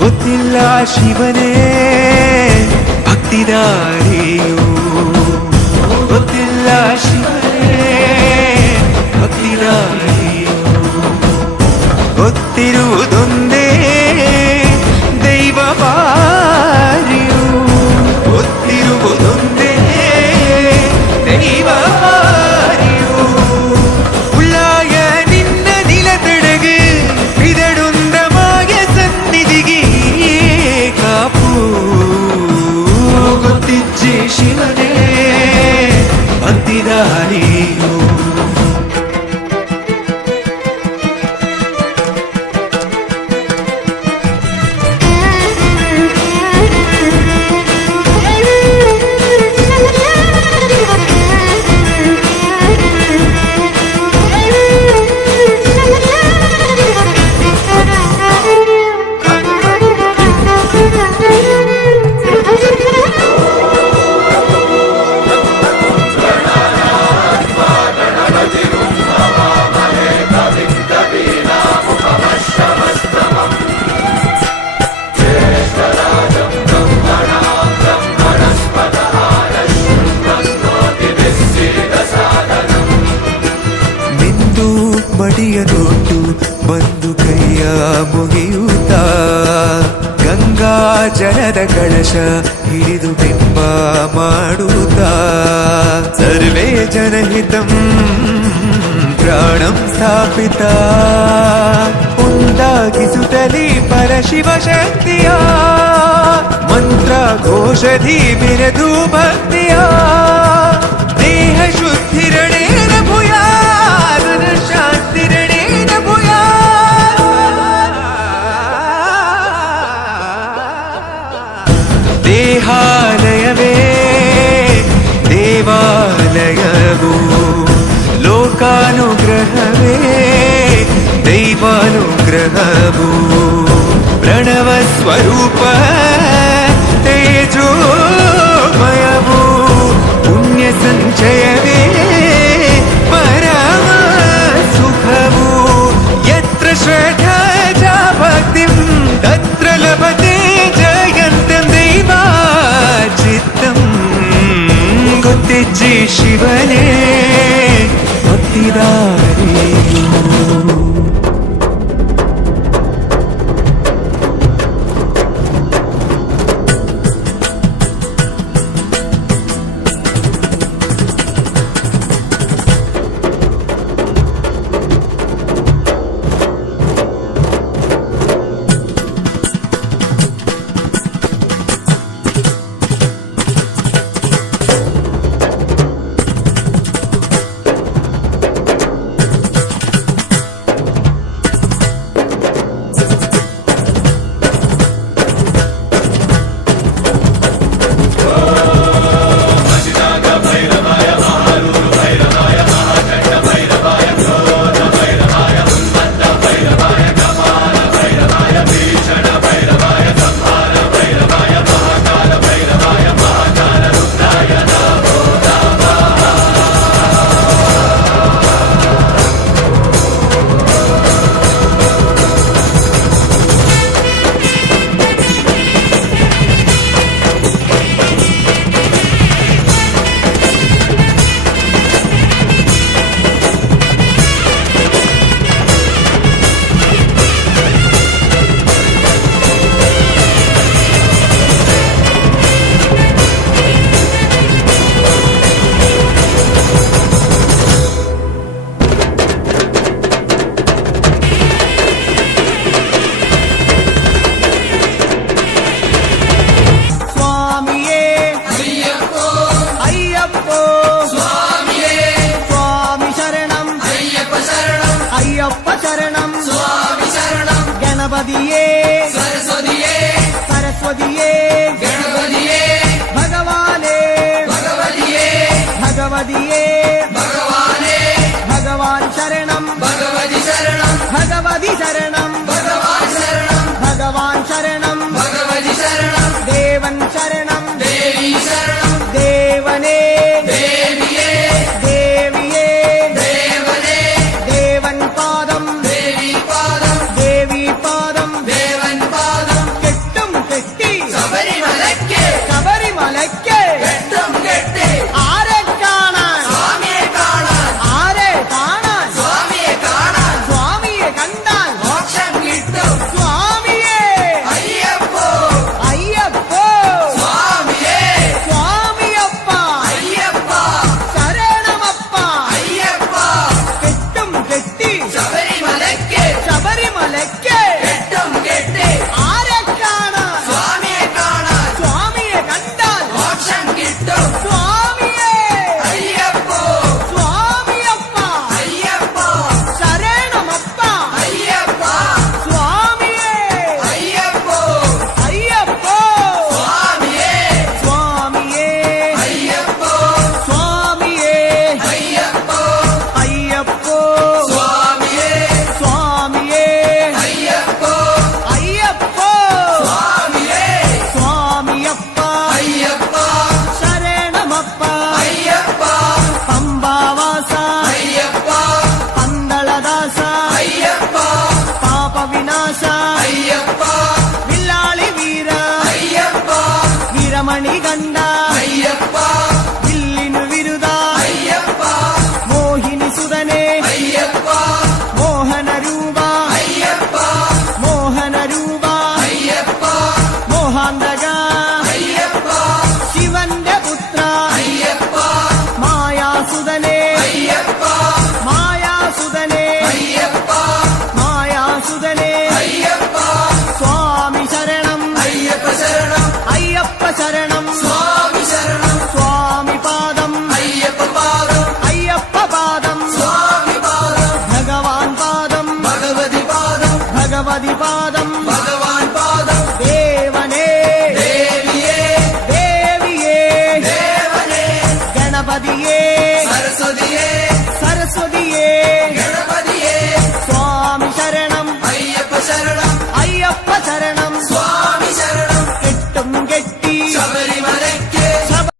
ಗೊತ್ತಿಲ್ಲ ಶಿವನೇ ಭಕ್ತಿದಾರಿಯು, ಗೊತ್ತಿಲ್ಲ ಶಿವನೇ ಭಕ್ತಿದಾರಿಯು, ಗೊತ್ತಿರುವುದೊಂದೇ ದೈವ ಬಾರಿಯು, ಗೊತ್ತಿರುವುದೊಂದೇ ದೈವ ಬಾರಿಯು. ಉಳ್ಳಾಯ ನಿನ್ನ ನಿಲತಡೆಗೆ ಬಿದಡುಂದ ಮಾಯ ಸನ್ನಿಧಿಗೆ ಕಾಪು, ಗೊತ್ತಿಜ್ಜೆ ಶಿವನೇ ಭಕ್ತಿದಾರಿಯು. ಮಡಿಯ ನೋಟು ಬಂದು ಕೈಯ ಮುಗಿಯುತ್ತ ಗಂಗಾ ಜಲದ ಕಳಶ ಹಿಡಿದು ಬಿಂಬ ಮಾಡುತ್ತ ಸರ್ವೇ ಜನಹಿತಂ ಪ್ರಾಣಂ ಸ್ಥಾಪಿತ ಉಂಟಾಗಿಸುತ್ತಲೇ ಪರಶಿವ ಶಕ್ತಿಯ ಮಂತ್ರ ಘೋಷಧಿ ಬಿರದು ಭಕ್ತಿಯ ದೇಹ ಶುದ್ಧಿರಣೇನ ಭೂಯಾ ಶಾಂತಿರಣೇನ ಭೂಯಾ. ದೇಹಾಲಯವೇ ದೇವಾಲಯವು, ಲೋಕಾನುಗ್ರಹವೇ ದೈವಾನುಗ್ರಹವು, ಪ್ರಣವ ಸ್ವರೂಪ ತೇಜೋಮಯವು, ಪುಣ್ಯ ಸಂಚಯವೇ ಪರಮ ಸುಖವು. ಯತ್ರ ಶ್ರದ್ಧಾ ಚ ಭಕ್ತಿಂ ತತ್ರ ಲಭತೆ ಜಯಂತಂ ದೈವಾರ್ಚಿತಂ. ಗೊತ್ತಿಜ್ಜೆ ಶಿವನೇ ಭಕ್ತಿದಾರಿಯು. സരസ്വതിയേ ഗണപതിയേ ഭഗവാനേ ഭഗവതിയേ ഭഗവതിയേ ഭഗവാനേ ഭഗവാൻ ശരണം ഭഗവതി ശരണം ഭഗവതി ശരണം ഭഗവാൻ ശരണം ഭഗവാൻ ശരണം ഭഗവതി ശരണം ദേവൻ ശരണം ദേവി ശരണം ദേവനേ ദേവിയേ ദേവിയേ ദേവനേ ദേവൻ പാദം ദേവി പാദം ദേവി പാദം ദേവൻ പാദം കെട്ടും കെട്ടി ശബരിമലയ്ക്ക് ശബരിമലയ്ക്ക് കെട്ടും കെട്ടി ആരെ കാണാൻ സ്വാമിയെ കാണാൻ ആരെ കാണാൻ സ്വാമിയെ കാണാൻ സ്വാമിയെ കണ്ടാൽ മോക്ഷം കിട്ടും സ്വാമിയേ അയ്യപ്പോ അയ്യപ്പോ സ്വാമിയേ സ്വാമിയപ്പ അയ്യപ്പ ശരണമപ്പ അയ്യപ്പ കെട്ടും കെട്ടി ശബരിമലയ്ക്ക് ശബരിമലയ്ക്ക് കെട്ടും കെട്ടി ആരെ കാണാൻ സ്വാമിയെ കാണാൻ സ്വാമിയെ കണ്ടാൽ മോക്ഷം കിട്ടും സ്വാമിയേ അയ്യപ്പോ സ്വാമിയപ്പ അയ്യപ്പ ശരണമപ്പ അയ്യപ്പ സ്വാമിയേ അയ്യപ്പോ അയ്യപ്പോ സ്വാമിയേ സ്വാമിയേ അയ്യപ്പോ സ്വാമിയേ അയ്യപ്പോ അയ്യപ്പോ സ്വാമിയേ സ്വാമിയേ അയ്യപ്പോ അയ്യപ്പോ സ്വാമിയേ സ്വാമിയപ്പ അയ്യപ്പ ശരണമപ്പ അയ്യപ്പ പമ്പാവാസ അയ്യപ്പ പന്തളദാസ അയ്യപ്പ പാപവിനാശ അയ്യപ്പ വില്ലാളി വീര അയ്യപ്പ വീരമണി കണ്ട അയ്യപ്പ വില്ലിനു വിരുദ അയ്യപ്പ മോഹിനി സുതനെ അയ്യപ്പ മോഹന രൂപ അയ്യപ്പ മോഹന രൂപ അയ്യപ്പ മോഹാന്തക അയ്യപ്പ ശിവന്റെ പുത്ര അയ്യപ്പ മായാസുതനെ അയ്യപ്പ മായാസുതനെ അയ്യപ്പ മായാസുതനെ അയ്യപ്പ സ്വാമി ശരണം അയ്യപ്പ ശരണം അയ്യപ്പ ശരണം സ്വാമി ശരണം സ്വാമി പാദം അയ്യപ്പ പാദം അയ്യപ്പ പാദം സ്വാമി പാദം ഭഗവാൻ പാദം ഭഗവതി പാദം ഭഗവതി പാദം ഭഗവാൻ പാദം ദേവനേ ദേവിയേ ദേവിയേ ദേവനേ ഗണപതിയേ